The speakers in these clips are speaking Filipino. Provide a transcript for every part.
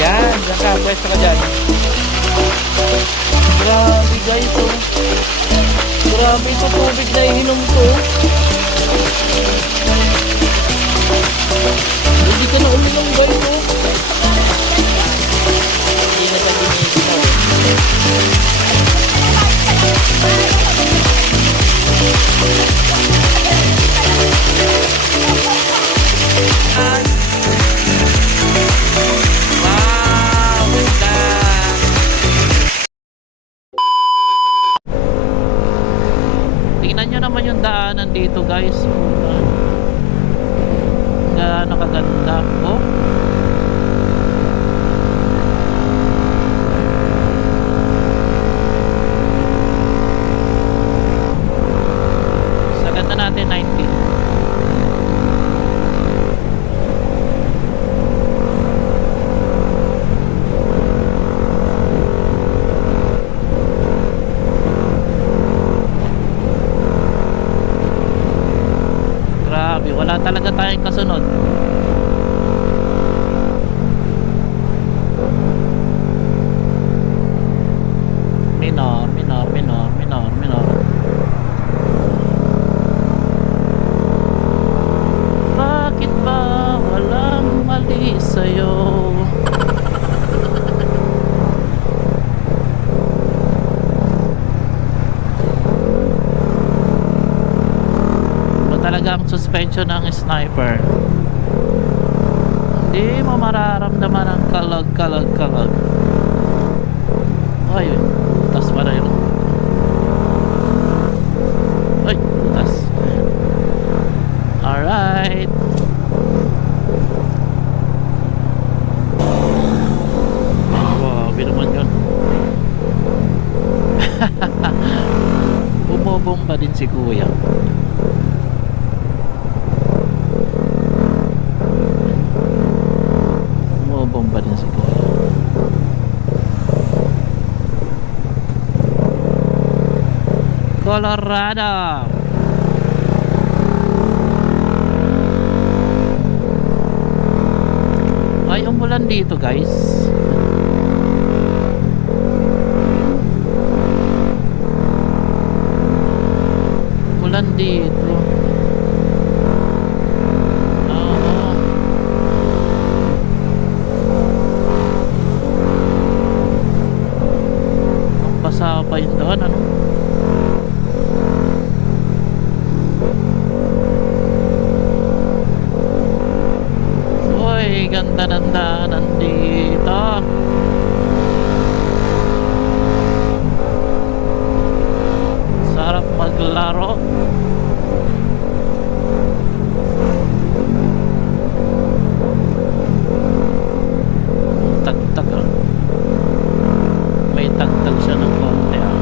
Yan, dyan ka, pwesto ka dyan. Grabe guys, oh. Grabe ito, tubig na inom ko. Hindi ka na uminom guys, oh. Hindi na siya giniginaw. Wow, ganda. Tingnan nyo naman yung daanan dito guys. Gaano kaganda. Oh. Sa ganda natin 90. Grabe, wala talaga tayong kasunod. Minor, minor, minor, minor, minor. Bakit ba walang mali sa'yo? Talagang suspension ng sniper, hindi mo mararamdaman ang kalag kalag kalag. Ay, butas pa na yun. Ay, butas. Alright. Grabe naman yun. Bumobomba din si kuya. Bomba din siguro. Colorado. Ay, umulan dito guys. Umulan dito. Basa pa yung doon, ano? Uy, ganda ng daanan dito. Sarap maglaro. Tagtag, ah. May tagtag siya ng konti, ah.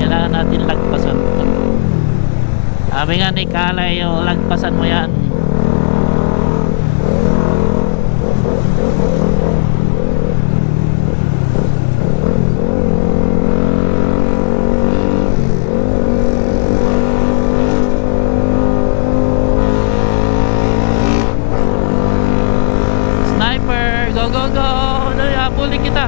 Kailangan natin lagpasan. Sabi nga ni Kalay, lagpasan mo yan. Go, go, go! Dali, habulin kita.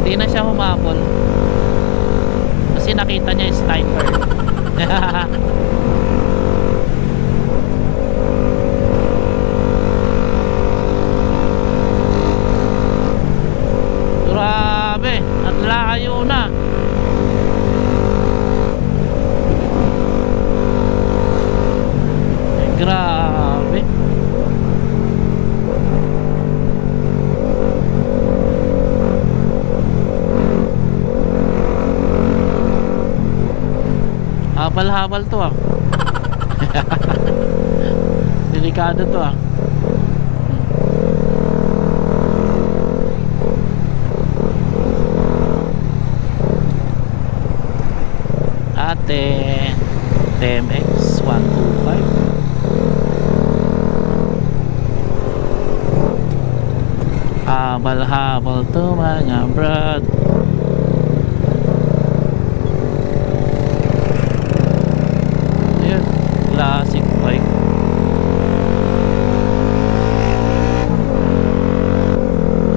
Hindi na siya humabol kasi nakita niya yung sniper. Grabe, at layo na. Grabe. Habal-habal to, ah. Delikado to, ah. habal-habal to mga brad. Ayun, classic bike.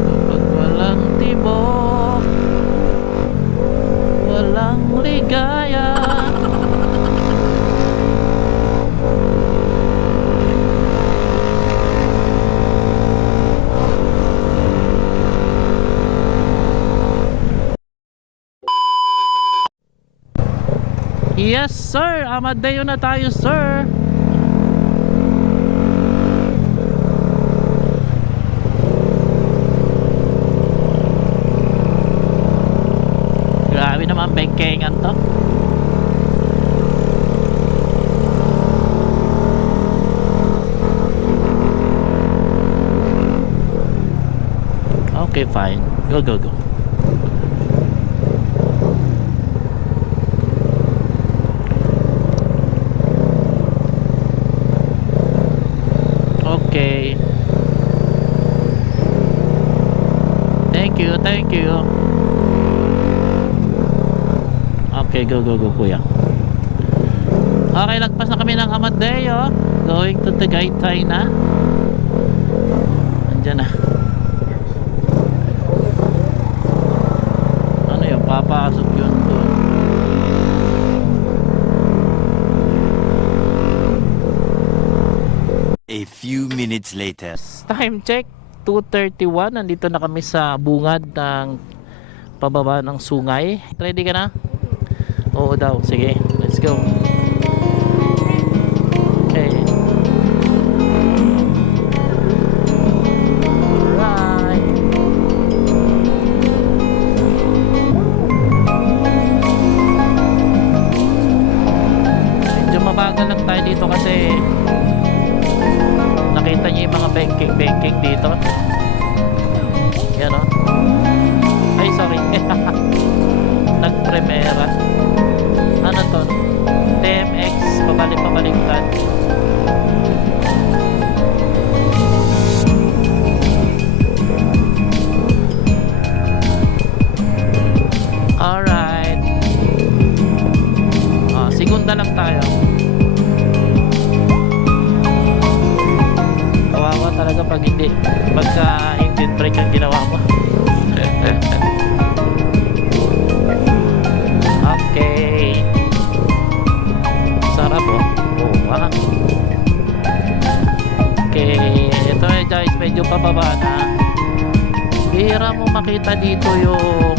Kapag walang tibok, walang ligaya. Yes sir, Amadeo na tayo sir. Grabe naman bengkengan to. Okay fine, go go go. Okay. Thank you, thank you. Okay, go go go kuya. Okay, lagpas na kami ng Amadeo. Going to Tagaytay na. Andiyan na. Ano yun? Papasok yun doon. A few minutes later. Time check 2:31. Nandito na kami sa bungad ng pababa ng Sungay. Ready ka na? Oo daw. Sige, let's go. Okay. Alright. Medyo mabagal lang tayo dito kasi nakita niyo yung mga banking dito. Yan o. Ay sorry. Nagpremera. Ano to? TMX pabalik-pabaliktad. Alright. Segunda lang tayo. Kawawa talaga pag hindi, pagka engine brake ang ginawa mo. Okay, sarap oh. Wow. Okay, ito eh guys, medyo pababa na. Bihira mo makita dito yung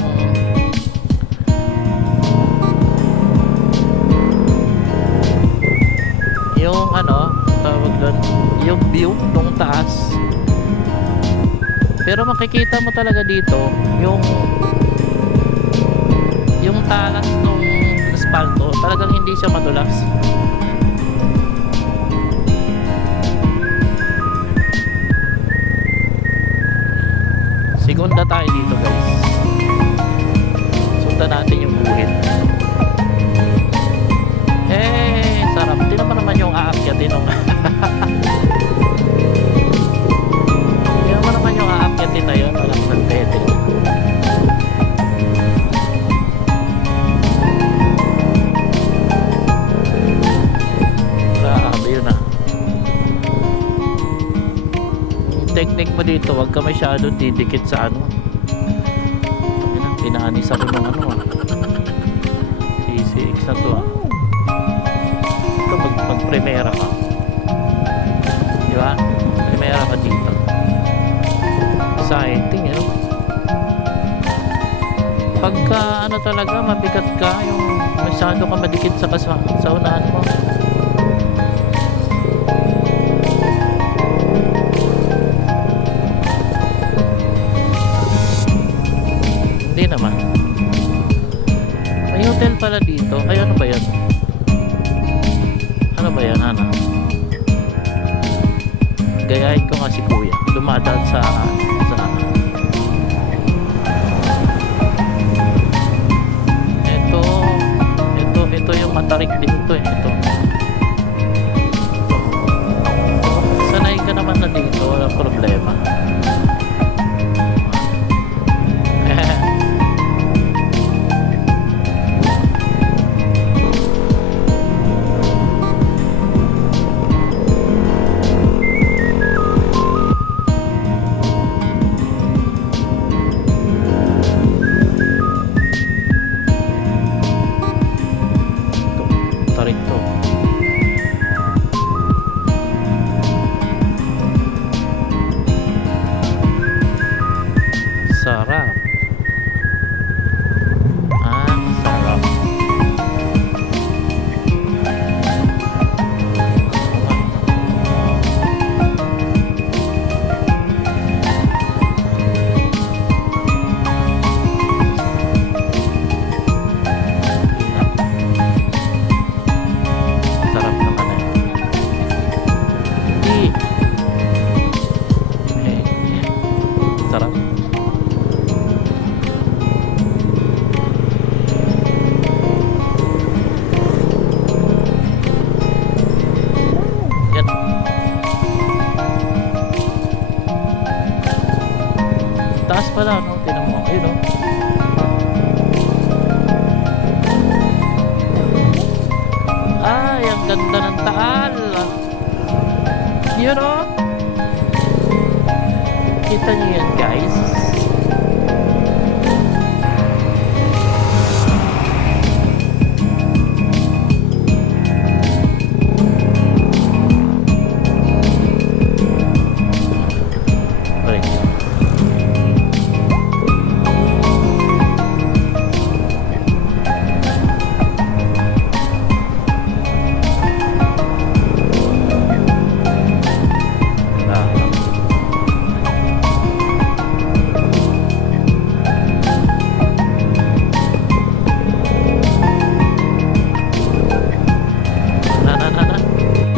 ano tawag doon, yung view nung taas. Pero makikita mo talaga dito yung talas nung asfalto, talagang hindi siya madulas. Segunda tayo dito guys. Sundan natin yung buhit. Sarap. Tingnan mo naman yung aakyatin nung tingnan mo naman yung aakyatin na yun. Walang nagpete. Grabe yun ah. Yung technique mo dito, wag ka masyado didikit sa ano. Pinaanis ako ng ano ah. CCX na to ah. Pag-primera ka, di ba? Primera ka dito. Exciting, you know? Pagka ano talaga, mabigat ka, yung masyado ka madikit sa unahan mo. Hindi naman. May hotel pala dito. Ay, ano ba yan? Ano ba yan, Ana? Gayahin ko nga si Kuya. Dumadaan sa ito yung matarik dito eh. Ito. Sanay ka naman na dito. Walang problema. pala, no? Tinan mo. Ayun, no? Ay, ang ganda ng Taal. Yun, no? Kita niyo yan, guys.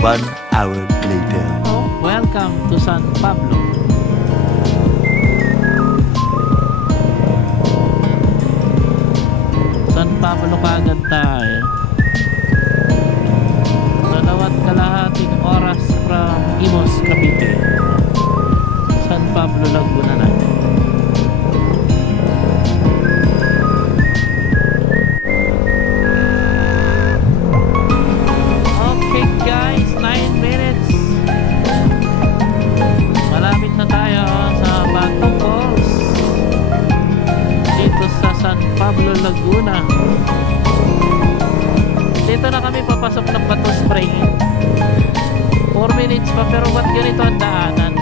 One hour later. Welcome to San Pablo. San Pablo kaagad tayo. 2.5 oras from Imos, Cavite. San Pablo, Laguna na. Okay guys, 9 minutes. Malapit na tayo sa Bato Falls dito sa San Pablo, Laguna. Dito na kami papasok ng Bato Spring. 4 minutes pa, pero ba't ganito ang daanan?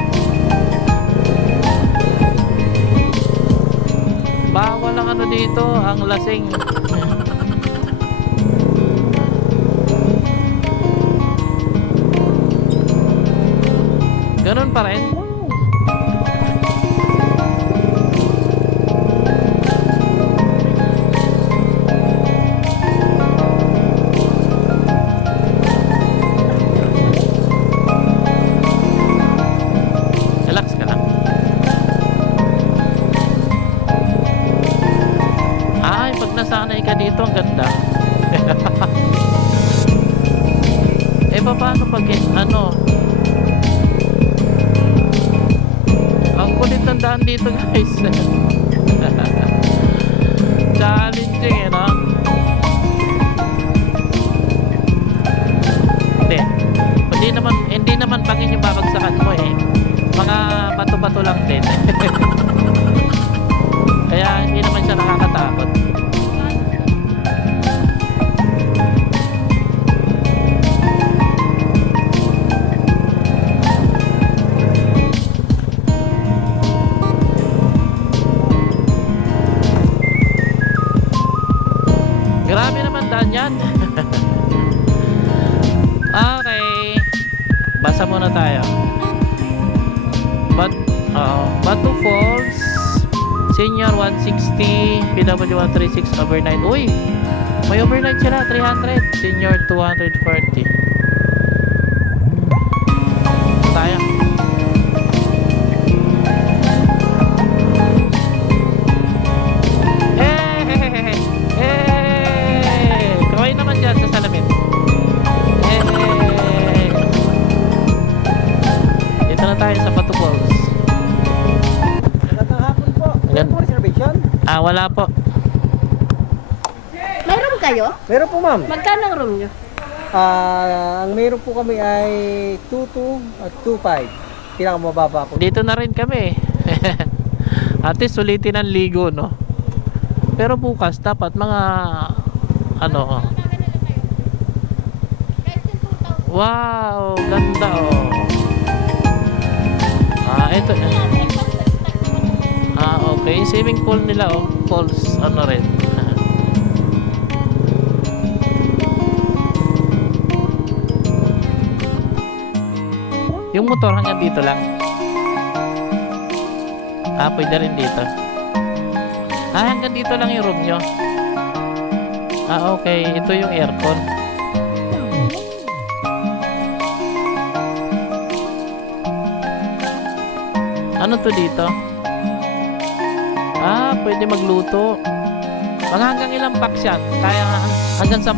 Bawal ang ano dito, ang lasing. Ganun pa rin. Relax ka lang. Ay, pag nasanay ka dito, ang ganda. Eh, paano pag ano? Ang kulit ng daan dito, guys. Challenging, eh, no? Hindi naman pangin yung babagsakan mo, eh. Mga bato-bato lang din. Kaya hindi naman siya nakakatakot. Grabe naman daan yan. Okay, basa muna tayo. Bato Falls, Senior 160, PW 136 overnight. Uy, may overnight sila, 300. Senior 240. Tayo. Kaway naman dyan sa salamin. Dito na tayo sa Bato Falls. Magandang hapon po. Meron po reservation? Wala po. May room kayo? Meron po ma'am. Magkano ang room nyo? Ang meron po kami ay 22 at 25. Pinakamababa po. Dito na rin kami. At least sulitin ang ligo, no? Pero bukas dapat mga ano. Wow, ganda oh. Ito. Okay, swimming pool nila oh. Falls ano rin. Yung motor hanggang dito lang. Pwede rin dito. Hanggang dito lang yung room nyo. Okay. Ito yung aircon. Ano to dito? Pwede magluto. Mga hanggang ilang packs yan? Kaya hanggang 10.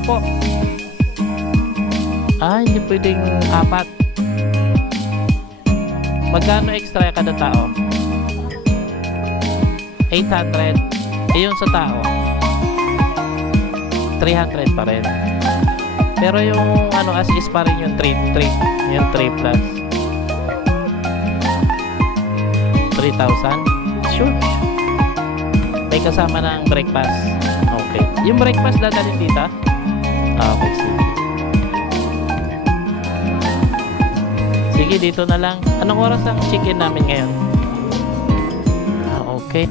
Hindi pwedeng 4. Magkano extra kada tao? 800. Eh yung sa tao 300 pa rin. Pero yung ano as is pa rin yung 3 yung 3 plus 3,000. Sure. May kasama ng breakfast. Okay. Yung breakfast dadalhin dito? Okay, sige. Sige, dito na lang. Anong oras ang chicken namin ngayon? Okay.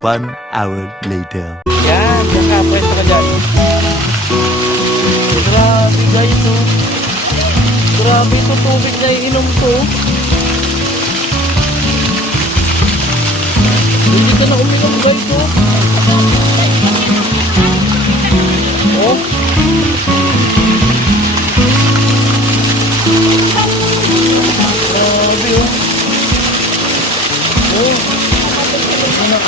One hour later. Yan, pwesto ka dyan. Grabe guys, oh. Grabe ito tubig na iinom ko. Hindi ka na uminom guys, oh. Oh. Grabe, oh. Oh.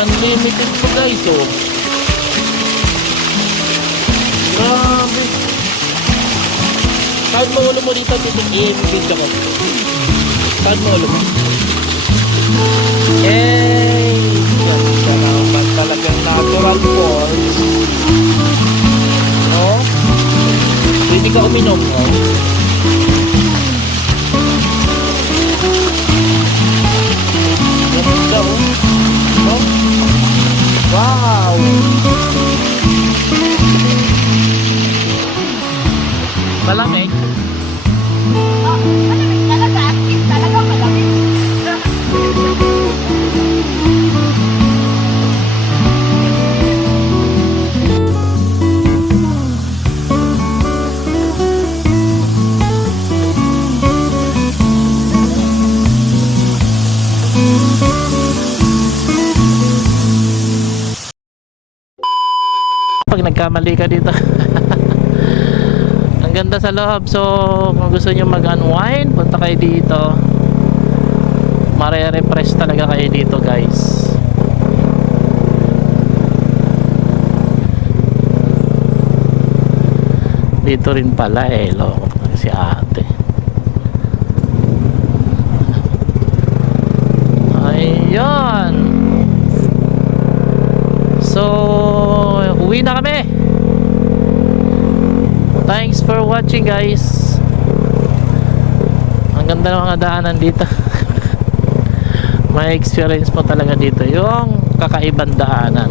Unlimited po guys, oh. Grabe. Kahit maulo mo dito, i-video ko. Kahit maulo mo. Eh, ganda naman talagang natural falls. No? Pwede ka uminom, no? Ganda, oh. No? Wow! Malamig? Malamig talaga. Active talaga malamig. Pag nagkamali ka dito ang ganda sa loob, so kung gusto nyo mag-unwind, punta kayo dito, mare-refresh talaga kayo dito guys. Dito rin pala eh, loko si ate. Ayun, so uwi na kami. Thanks for watching guys. Ang ganda ng mga daanan dito. May experience mo talaga dito yung kakaibang daanan.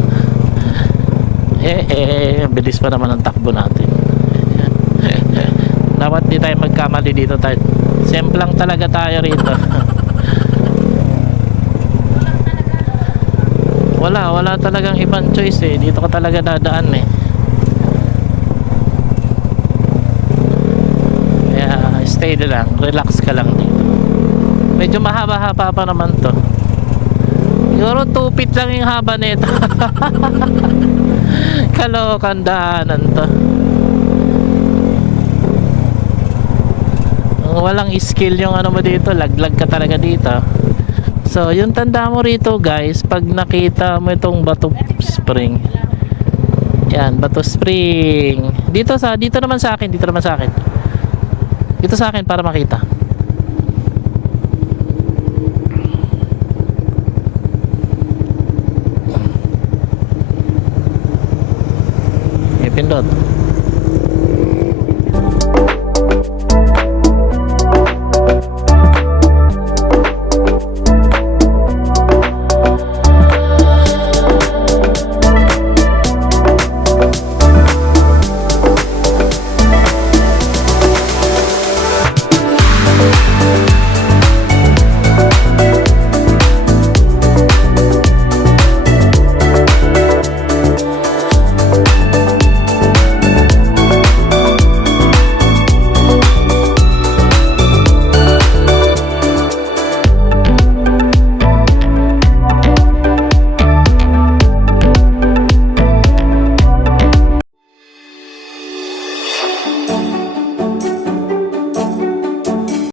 Bilis pa naman ang takbo natin. Dapat di tayo magkamali dito tayo. Semplang talaga tayo rito. Wala talagang ibang choice eh. Dito ka talaga dadaan eh. Kaya stay na lang, relax ka lang dito. Medyo mahaba-haba pa naman to. Siguro 2 feet lang yung haba nito. Kalokan daanan to. Walang skill yung ano mo dito, laglag ka talaga dito. So, yung tanda mo rito guys, pag nakita mo itong Bato Spring. Yan, Bato Spring. Dito naman sa akin. Dito sa akin para makita. May pindot.